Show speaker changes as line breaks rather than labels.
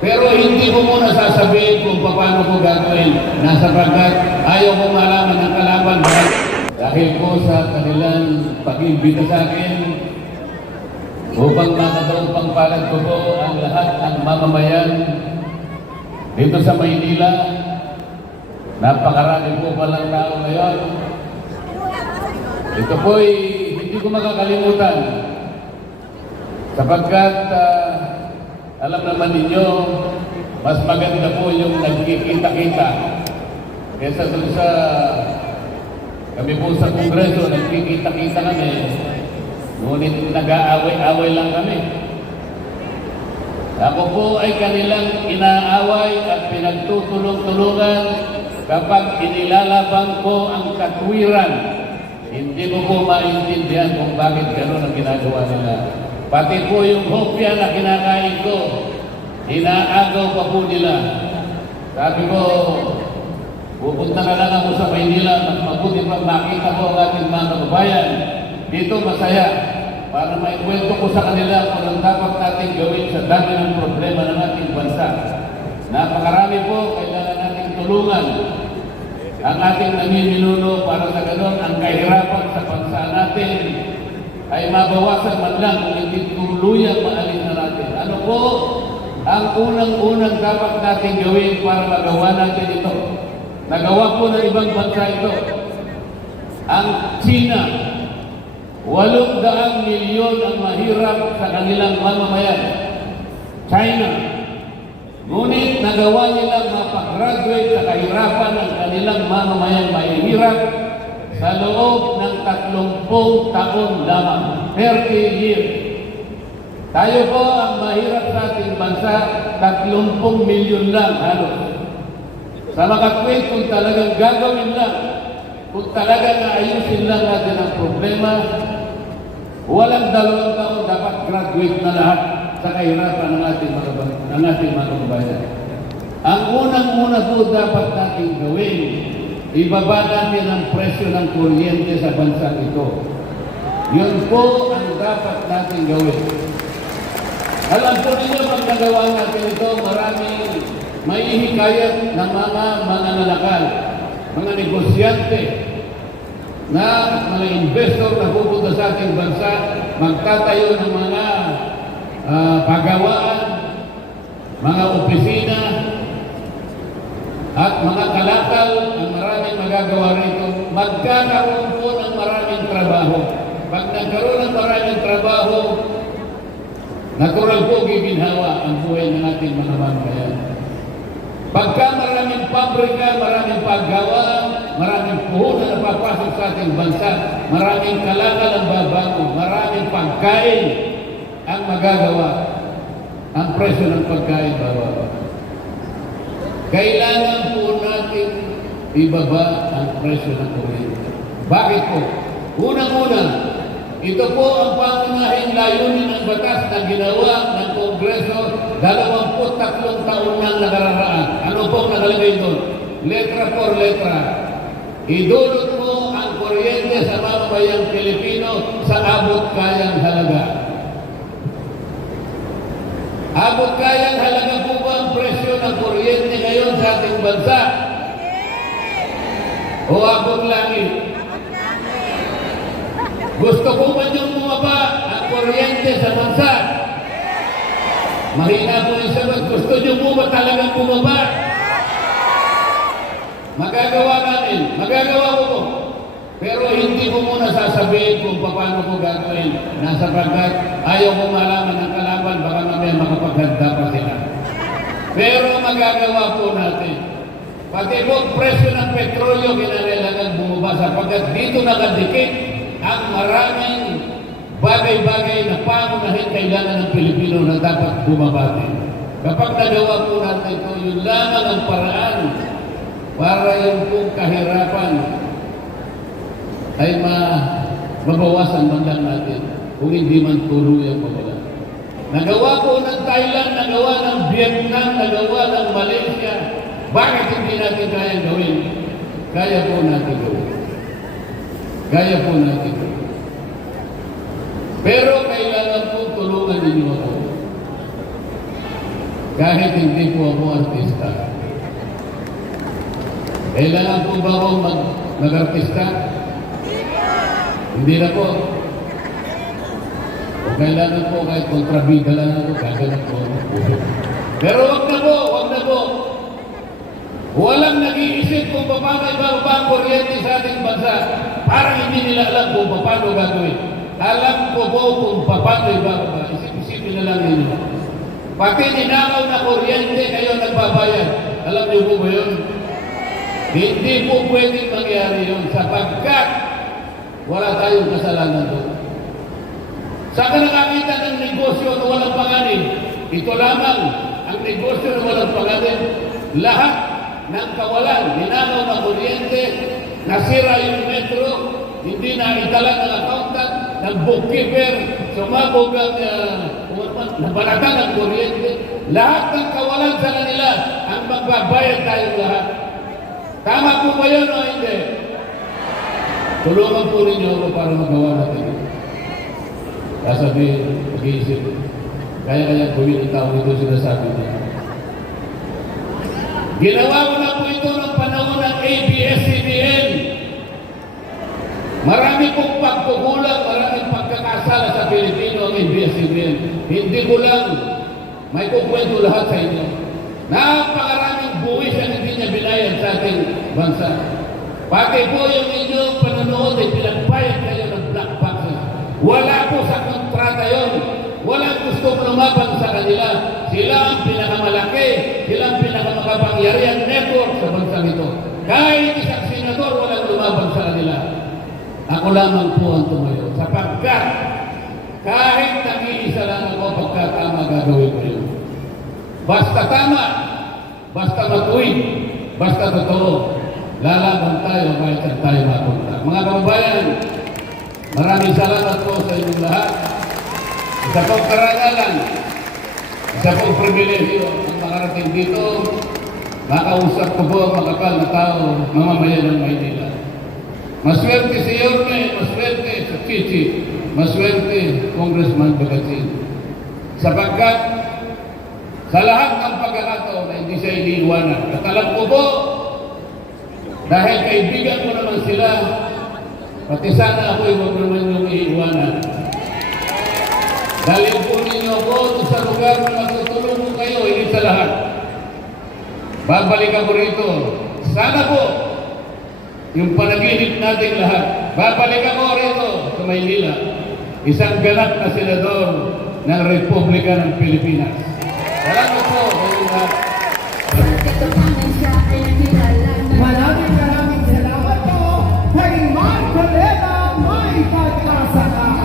Pero hindi ko muna sasabihin kung paano ko gagawin. Nasa pagkat ayaw ko malaman ng kalaban. Dahil, dahil po sa kanilang pag-imbita sa akin, upang makadaong pangpalad ko po ang lahat ng mamamayan dito sa Maynila. Napakarami po palang tao ngayon. Ito po'y hindi ko makakalimutan sapagkat ah, alam naman ninyo, mas maganda po yung nagkikita-kita kesa dun sa kami po sa Kongreso, nagkikita-kita kami, ngunit nag-aaway-away lang kami. Ako po ay kanilang inaaway at pinagtutulong-tulungan kapag inilalaban ko ang katwiran. Hindi ko po maintindihan kung bakit gano'n ang ginagawa nila. Pati po yung hopya na kinakain ko, inaagaw pa po nila. Sabi ko, pupunta na lang ako sa Maynila, mas mabuti pa makita ko ang ating mga kababayan. Dito masaya para maikwento ko sa kanila kung ang dapat natin gawin sa dami ng problema ng ating bansa. Napakarami po, kailangan natin tulungan ang ating nanininuno para sa ganon ang kahirapan sa bansa natin ay mabawasan man lang kung hindi tuluyang maalis na natin. Ano po ang unang-unang dapat natin gawin para magawa natin ito? Nagawa po ng ibang bansa ito. Ang China, walong daang milyon ang mahirap sa kanilang mamamayan. China, Ngunit nagawa nilang mapagraduate sa kahirapan ng kanilang mamamayan mahihirap sa loob ng 30 taon lamang, 30 years. Tayo po ang mahirap sa ating bansa, 30 milyon lang halos. Sa makatwid, kung talagang gagawin lang, kung talagang ayusin lang natin ang problema, walang dalawang taon dapat graduate na lahat sa kahirapan ng ating mga, ng ating mga kababayan. Ang unang-una po dapat natin gawin, ibaba natin ang presyo ng kuryente sa bansa ito. Yun po ang dapat natin gawin. Alam po ninyo, pag nagawa natin ito, maraming maihikayat ng mga mga nalakal, mga negosyante, na mga investor na pupunta sa ating bansa, magtatayo ng mga ah, pagawaan, mga opisina, at mga kalakal, ang maraming magagawa rito, magkakaroon po ng maraming trabaho. Pag nagkaroon ng maraming trabaho, natural po giginhawa ang buhay ng ating mga mamamayan. Pagka maraming pabrika, maraming paggawa, maraming puhunan na papasok sa ating bansa, maraming kalakal ang babago, maraming pagkain ang magagawa, ang presyo ng pagkain bababa. Kailangan po natin ibaba ang presyo ng kuryente. Bakit po? Unang-una, ito po ang pangunahing layunin ng batas na ginawa ng Kongreso 23 taon nang nakararaan. Ano po nakalagay doon? Letra por letra. Idulot mo ang kuryente sa mamamayang Pilipino sa abot kayang halaga. Abot kayang halaga ng kuryente ngayon sa ating bansa? O abot langit? Gusto ko man yung bumaba ang kuryente sa bansa? Mahina po yung sagot. Gusto nyo po ba talagang bumaba? Magagawa namin. Magagawa ko po. Pero hindi ko muna sasabihin kung paano ko gagawin. Nasa pagkat ayaw ko malaman ng kalaban, baka mamaya makapaghanda pa sila. Pero magagawa po natin. Pati po presyo ng petrolyo kinakailangan bumaba sapagkat dito nakadikit ang maraming bagay-bagay na pangunahin kailangan ng Pilipino na dapat bumaba din. Kapag nagawa po natin ito, yun lamang ang paraan para yung pong kahirapan ay ma mabawasan man lang natin kung hindi man tuluyang mawala. Nagawa po ng Thailand, nagawa ng Vietnam, nagawa ng Malaysia. Bakit hindi natin kayang gawin? Kaya po natin gawin. Kaya po natin gawin. Pero kailangan po tulungan ninyo ako. kahit hindi po ako artista. Kailangan po ba ako mag, mag-artista? Hindi na po. Kailangan po kahit kontrabida lang ako, gagawin po. Pero wag na po, wag na po. Walang nag-iisip kung paano ibaba ang kuryente sa ating bansa. Parang hindi nila alam kung paano gagawin. Alam ko po kung paano ibaba. Isip-isipin na lang ninyo. Pati ninakaw na kuryente, kayo nagbabayad. Alam niyo po ba yun? Hindi po pwedeng mangyari yun sapagkat wala tayong kasalanan doon. Saan ka nakakita ng negosyo na walang panganin? Ito lamang ang negosyo na walang panganin. Lahat ng kawalan, ninakaw na kuryente, nasira yung metro, hindi na itala ng accountant, ng bookkeeper, sumabog ang uh, ng kuryente. Lahat ng kawalan sa kanila, ang magbabayad tayong lahat. Tama po ba yun o hindi? Tulungan po ninyo ako para magawa natin. Kasabi, mag-iisip. Kaya-kaya gawin ang tao ito sinasabi niya. Ginawa ko na po ito ng panahon ng ABS-CBN. Marami pong pagkukulang, maraming pagkakasala sa Pilipino ang ABS-CBN. Hindi ko lang may kukwento lahat sa inyo. Napakaraming buwis ang hindi niya binayad sa ating bansa. Pati po yung inyong panonood ay pinagbayad kayo ng black boxes. Wala po sa kontrata yon. Walang gusto lumaban sa kanila. Sila ang pinakamalaki, sila ang pinakamakapangyarihan network sa bansang ito. Kahit isang senador, walang lumaban sa kanila. Ako lamang po ang tumayo. Sapagkat kahit nag-iisa lang ako pagkatama gagawin ko yun. Basta tama, basta matuwid, basta totoo, lalaban tayo kahit saan tayo mapunta. Mga kababayan, maraming salamat po sa inyong lahat. Isa pong karangalan, isa pong pribilehiyo ang makarating dito, makausap ko po ang makapal na tao, mamamayan ng Maynila. Maswerte si Yorme, maswerte sa Chichi, maswerte Congressman Bagasin. Sapagkat sa lahat ng pagkakataon na hindi siya iniiwanan. At alam ko po, dahil kaibigan ko naman sila, pati sana ako huwag naman yung iiwanan. Dahil po ninyo ako doon sa lugar na matutulong ko kayo, hindi sa lahat. Babalik ako rito. Sana po, yung panaginip nating lahat. Babalik ako rito sa Maynila. Isang ganap na senador ng Republika ng Pilipinas. Salamat po.